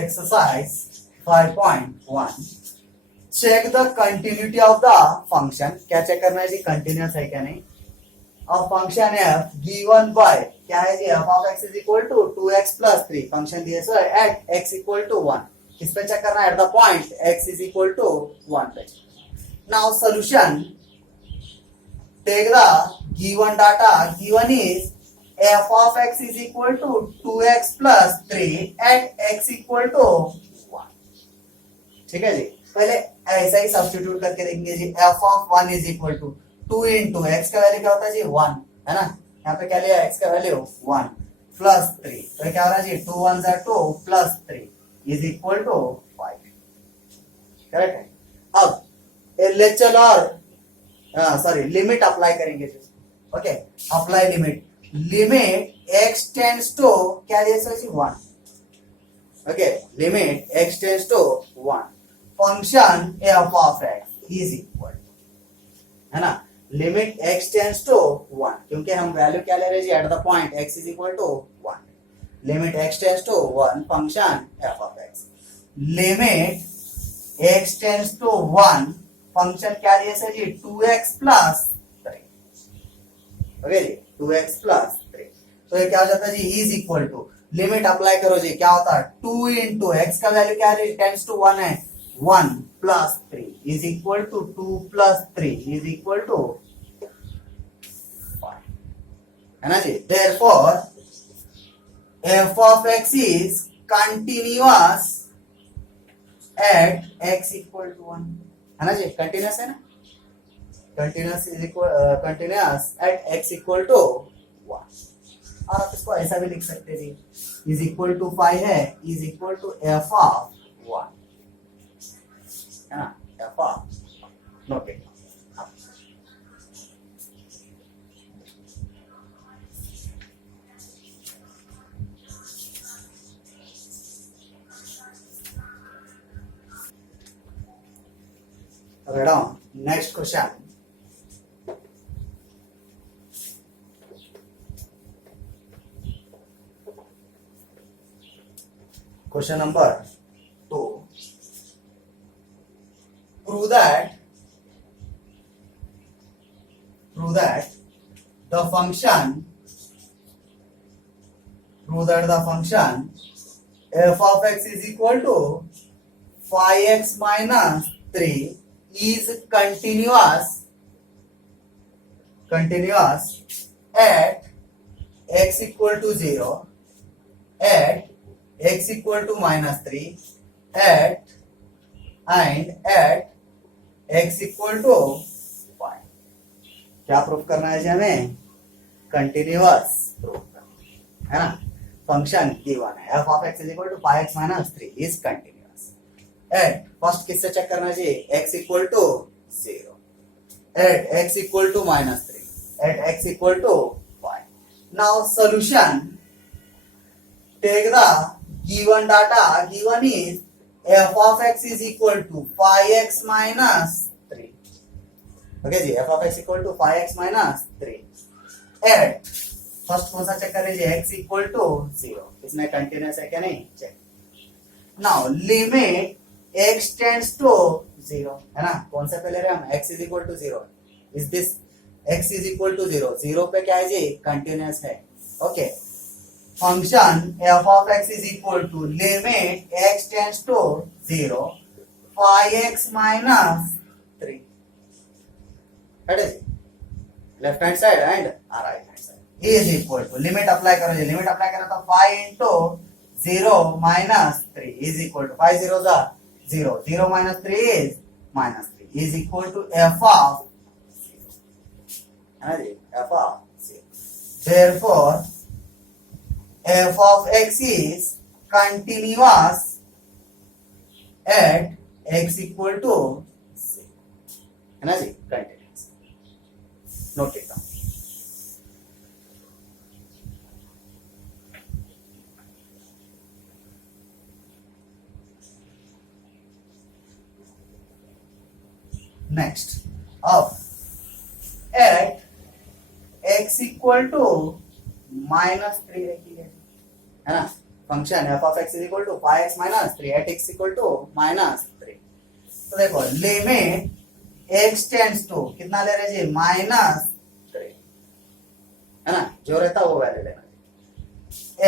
exercise 5.1 check the continuity of the function. क्या चेक करना है जी, कंटिन्यूअस है क्या नहीं. अब फंक्शन f given by क्या है जी, f of x is equal to 2x plus 3. फंक्शन दिया sir at x equal to 1. किस पे चेक करना है, eight the point x is equal to 1 पे. Now solution, take the given data. Given is f of x is equal to 2x plus 3 at x equal to 1. ठीक है जी. पहले ऐसा ही सब्स्टिट्यूट करके देखेंगे जी. f of 1 is equal to 2 into x का वैल्यू क्या होता है जी, 1 है ना. यहाँ पे क्या लिया, x का वैल्यू 1 प्लस 3, तो क्या हो रहा है जी, 2 1 2 plus 3 is equal to 5. Correct है. अब एलएचएल और सॉरी लिमिट अप्लाई करेंगे. Okay, apply limit. Limit x tends to क्या जैसा जी, 1. Okay, limit x tends to 1. Function f of x is equal, है ना, लिमिट x टेंड्स टू 1, क्योंकि हम वैल्यू क्या ले रहे हैं जी, at the point x is equal to 1. Limit x tends to 1, function f of x. Limit x tends to 1, function क्या जैसा जी, 2x प्लस 3. ओके जी, 2x प्लस 3. तो ये क्या हो जाता है जी, is equal to, limit apply करो जी, क्या होता है, 2 इंटू एक्स का वैल्यू क्या है, टेंड्स टू 1 है, 1 plus 3 is equal to 2 plus 3 is equal to 5, है ना जी. Therefore f of x is continuous at x equal to 1, है ना जी. कंटिन्यूअस है ना, continuous is equal, continuous at x equal to 1. और आप इसको ऐसा भी लिख सकते हैं जी, इज इक्वल टू 5 है, is equal to f of 1, है ना, f of. Note it. Write down next question. Question number 2. Prove that the function f of x is equal to 5x minus 3 is continuous at x equal to 0, at x equal to minus 3, at x equal to 5. क्या प्रूफ करना है जी हमें, continuous proof करना है ना. Function given है, f of x is equal to 5x minus 3 is continuous. At first किससे check करना है जी, x equal to 0, at x equal to minus 3, at x equal to 5. Now solution, take the given data. Given is f of x is equal to 5x minus 3. Okay जी, f of x equal to 5x minus 3. At first कौन सा चेक करें जी, x equal to 0. इसमें कंटिन्यूअस है क्या नहीं, check. Now limit x tends to 0, है ना, कौन सा पे ले रहे हैं हम, x is equal to 0. Is this x is equal to 0, 0 पे क्या है जी, कंटिन्यूअस है. Okay, function f of x is equal to limit x tends to 0 5x minus 3. Left hand side and right hand side is equal to, limit apply करो जी, limit apply करो तो 5 into 0 minus 3 is equal to 5 zeros are 0. 0 minus 3 is minus 3 is equal to f of 0. F of 0. Therefore, f of x is continuous at x equal to 0. है ना जी, continuous. Note it down. Next, अब at x equal to minus 3 रखिए, है ना. Function F of X is equal to 5x minus 3 at X equal to -3। तो देखो limit x tends to कितना ले रहे जी -3, है ना, जो रहता वो वैल्यू लेना।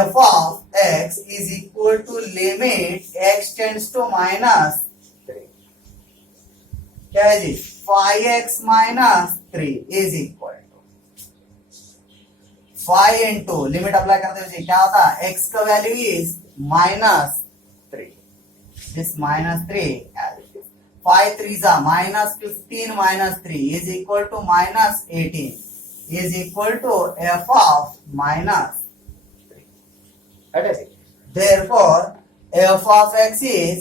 F of X is equal to limit x tends to -3, क्या है जी 5x minus 3 is equal to 5 into limit apply करते हुए क्या होता है, x का वैल्यू इज -3, दिस -3 5 3 जा -15 -3 is equal to -18 is equal to f of -3. That is it. Therefore, f of x is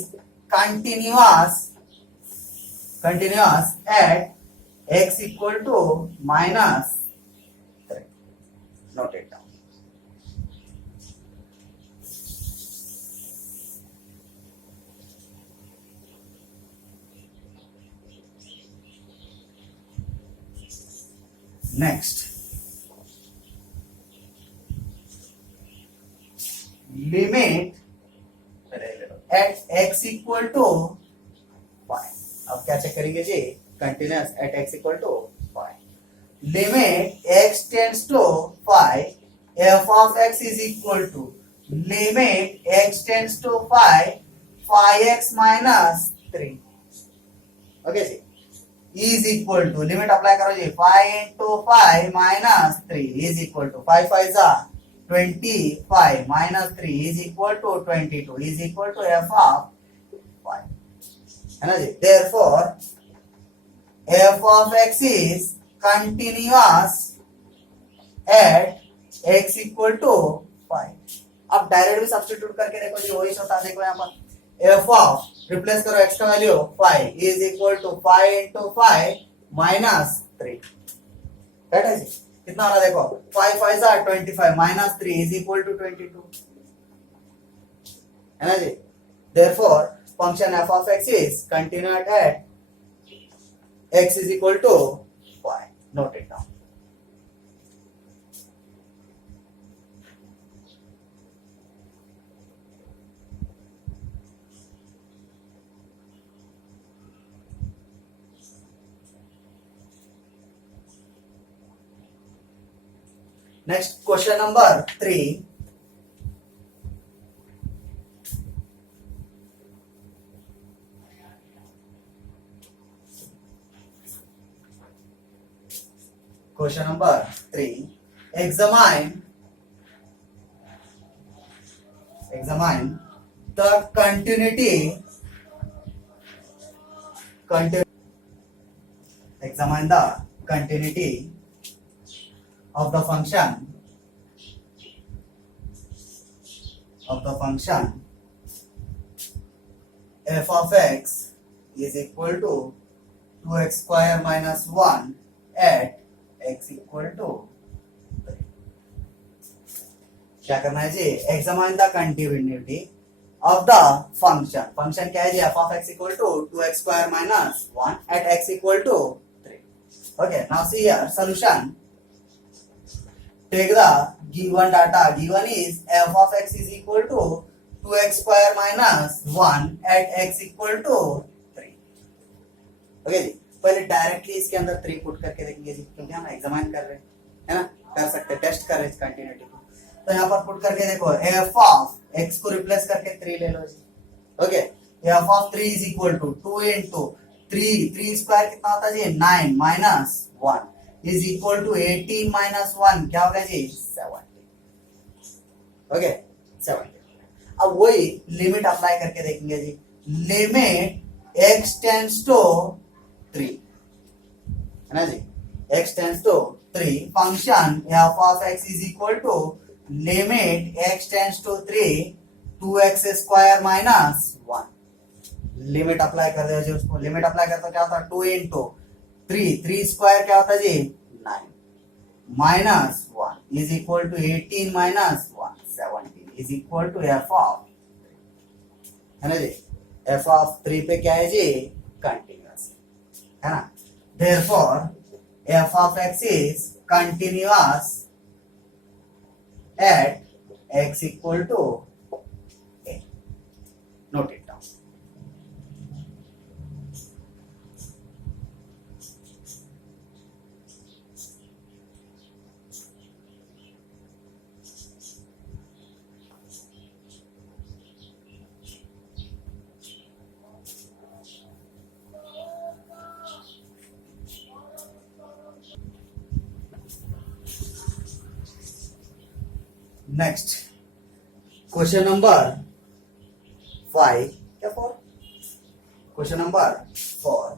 continuous at x equal to -3. Note it down. Next, limit at x equal to 5. अब क्या check करेंगे जी, continuous at x equal to 5. Limit x tends to 5, f of x is equal to limit x tends to 5 5x minus 3. Okay जी, is equal to limit apply करो जी 5 into 5 minus 3 is equal to 5 5 जा 25 minus 3 is equal to 22 is equal to f of 5, है ना जी। Therefore f of x is continuous at x equal to 5। अब डायरेक्ट भी सब्स्टिट्यूट करके देखो जी, वही होता है। देखो यहाँ पर f of रिप्लेस करो x का वैल्यू 5 is equal to 5 into 5 minus 3, दैट है जी। कितना आ रहा देखो 5 5 जा 25 minus 3 is equal to 22, है ना जी। Therefore function f of x is continuous at x is equal to 5. Note it down. Next, question number 3. Question number 3. Examine the continuity. Examine the continuity of the function f of x is equal to 2x square minus 1 at x equal to 3. क्या करना है जी, examine the continuity of the function क्या है जी, f of x equal to 2x square minus 1 at x equal to 3. Okay, now see here solution. Take the given data. Given is f of x is equal to 2x square minus 1 at x equal to 3. Okay जी, पहले डायरेक्टली इसके अंदर 3 पुट करके देखेंगे जी, क्योंकि हम एग्जामाइन कर रहे हैं, है ना, कर सकते, टेस्ट कर रहे हैं कंटिन्यूटी को। तो यहाँ पर पुट करके देखो f of x को रिप्लेस करके 3 ले लो जी। Okay, f of 3 is equal to 2 into 3 square कितना होता है जी 9 minus 1 is equal to 18 minus 1 क्या होगा जी 70। ओके 70। अब वही लिमिट अप्लाई करके देखेंगे जी, लिमिट x टेंड्स टू 3, है ना जी, x tends to 3, function f of x is equal to limit x tends to 3 2x square minus 1। Limit apply कर दे जी, उसको लिमिट अप्लाई करते क्या होता है 2 into 3 स्क्वायर क्या होता है जी 9 minus 1 is equal to 18 minus 1 17 is equal to f of, है ना जी, f of 3 पे क्या है जी कंटिन्यूअस, है ना। Therefore f of x is continuous at x equal to next question number 5 या 4, question number 4,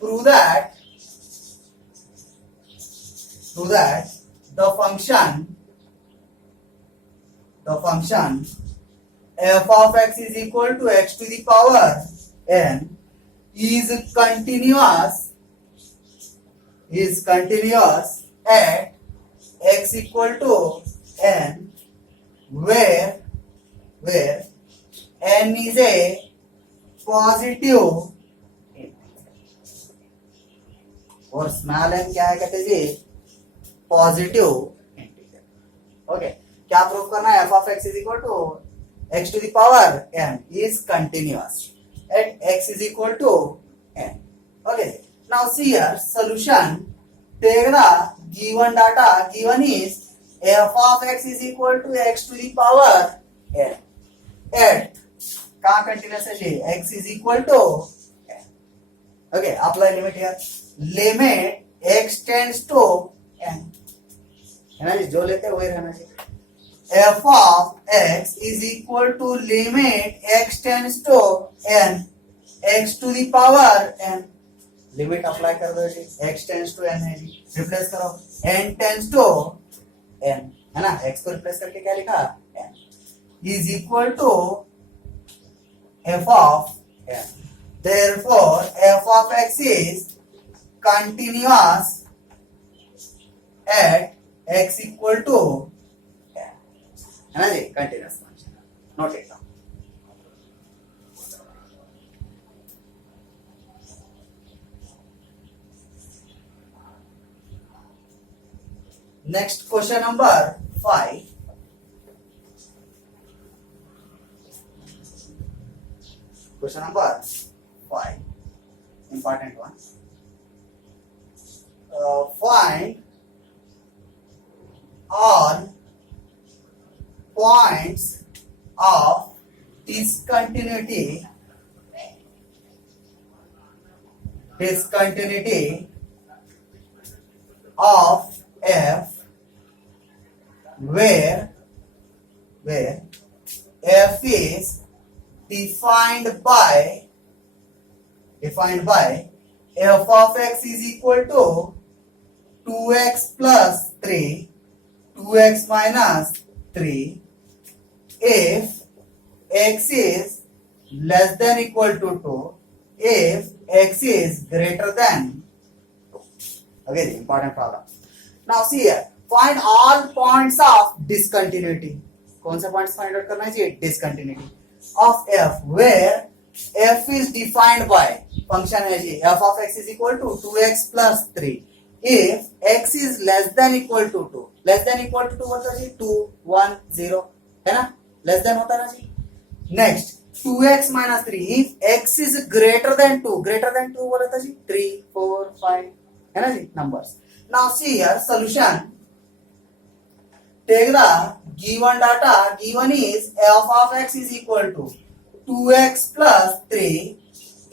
prove that the function f of x is equal to x to the power n is continuous at x equal to n, where n is a positive और small n क्या है कहते हैं जी, positive integer. Okay, क्या प्रूव करना है, f of x is equal to x to the power n is continuous at x is equal to n. Okay, now see here solution. Take the given data. Given is f of x is equal to x to the power n at कहाँ continuous है जी, x is equal to n. Okay, apply limit here. Limit x tends to n, है ना जी, जो लेते हैं वही रहना चाहिए। f of x is equal to limit x tends to n x to the power n. Limit apply कर दो जी, x tends to n है जी, रिप्लेस करो n tends to n, है ना, x को रिप्लेस करके क्या लिखा, n is equal to f of n. Therefore f of x is continuous at x equal to n, है ना जी, continuous function, note it down. Next question number 5, question number 5, important one. Find all points of discontinuity of f where f is defined by f of x is equal to 2x plus 3, 2x minus 3, if x is less than equal to 2, if x is greater than 2. Again, important problem. Now see here, find all points of discontinuity. कौन सा points find out करना है जी, discontinuity of f where f is defined by function है जी, f of x is equal to 2x plus 3, if x is less than equal to 2, less than equal to 2 होता है जी, 2 1 0, है ना, less than होता है ना जी। Next 2x minus 3, if x is greater than 2 बोला था जी, 3 4 5, है ना जी, numbers. Now see here solution. Take the given data. Given is f of x is equal to 2x plus 3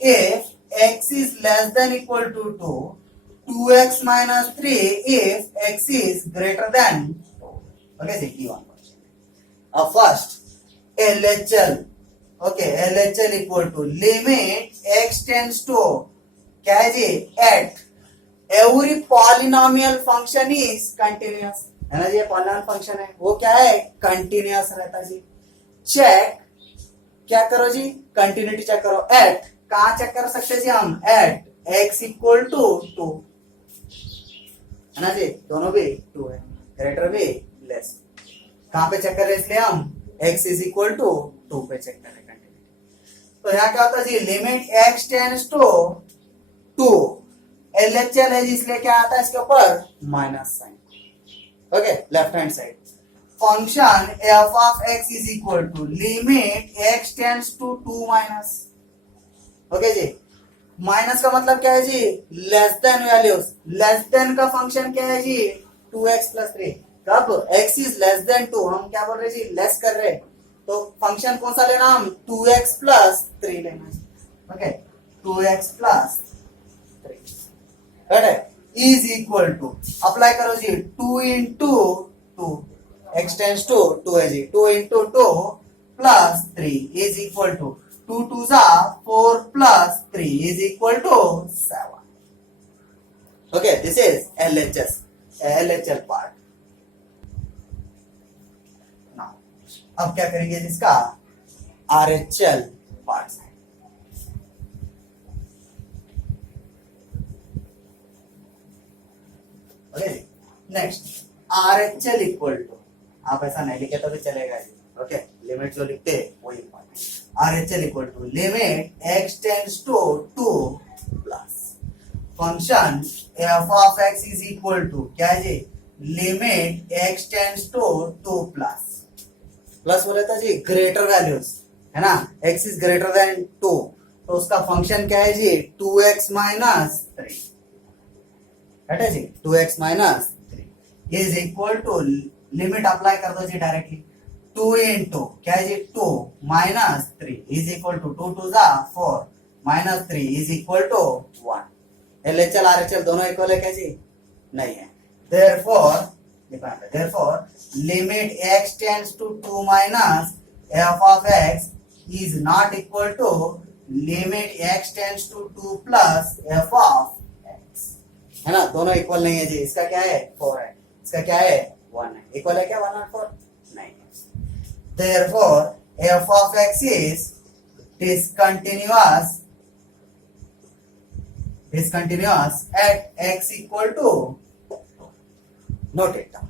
if x is less than equal to 2, 2x minus 3 if x is greater than 2. Okay, see given question. First LHL. Okay, LHL equal to limit x tends to क्या है जी, at every polynomial function is continuous, है ना जी, polynomial function है वो क्या है, कंटिन्यूअस रहता है जी। चेक क्या करो जी, कंटिन्यूटी चेक करो, एट कहाँ चेक कर सकते जी हम, एट एक्स इक्वल टू 2, है ना जी, दोनों भी 2 है, ग्रेटर भी लेस, कहाँ पे चेक कर रहे हैं, इसलिए हम एक्स इज इक्वल टू 2 पे चेक कर रहे हैं कंटिन्यूटी। तो यहाँ क्या होता है जी, limit x tends to 2, LHL है जी, इसलिए क्या आता है इसके ऊपर minus sign. Okay, left hand side function f of x is equal to limit x tends to 2 minus. Okay जी, माइनस का मतलब क्या है जी, less than values, less than का फंक्शन क्या है जी, 2x plus 3। कब x is less than 2, हम क्या बोल रहे जी, लेस कर रहे, तो फंक्शन कौन सा लेना हम, 2x plus 3 लेना। Okay, 2x plus 3 is equal to, apply करो जी, 2 into 2 x टेंड्स टू 2 है जी 2 into 2 plus 3 is equal to 2 2s are 4 plus 3 is equal to 7. Okay, this is LHL part. Now, अब क्या करेंगे जिसका RHL पार्ट है. Okay, next RHL equal to, आप ऐसा नहीं लिखे तो भी चलेगा जी. ओके, लिमिट जो लिखते हैं वो important. RHL equal to limit x tends to 2 plus function f of x is equal to क्या है जी limit x tends to 2 plus plus बोले था जी ग्रेटर वैल्यूज है ना, x इज ग्रेटर देन 2 तो उसका फंक्शन क्या है जी 2x माइनस 3 है जी 2x minus 3 is equal to limit apply कर दो जी डायरेक्टली 2 into क्या है जी 2 minus 3 is equal to 2 2 4 minus 3 is equal to 1. LHL RHL दोनों इक्वल है क्या जी नहीं है. therefore limit x tends to 2 minus f of x is not equal to limit x tends to 2 plus f of x है ना, दोनों इक्वल नहीं है जी. इसका क्या है 4 है, इसका क्या है 1 है. इक्वल है क्या 1 और 4 नहीं है. therefore f of x is discontinuous at x equal to, note it down.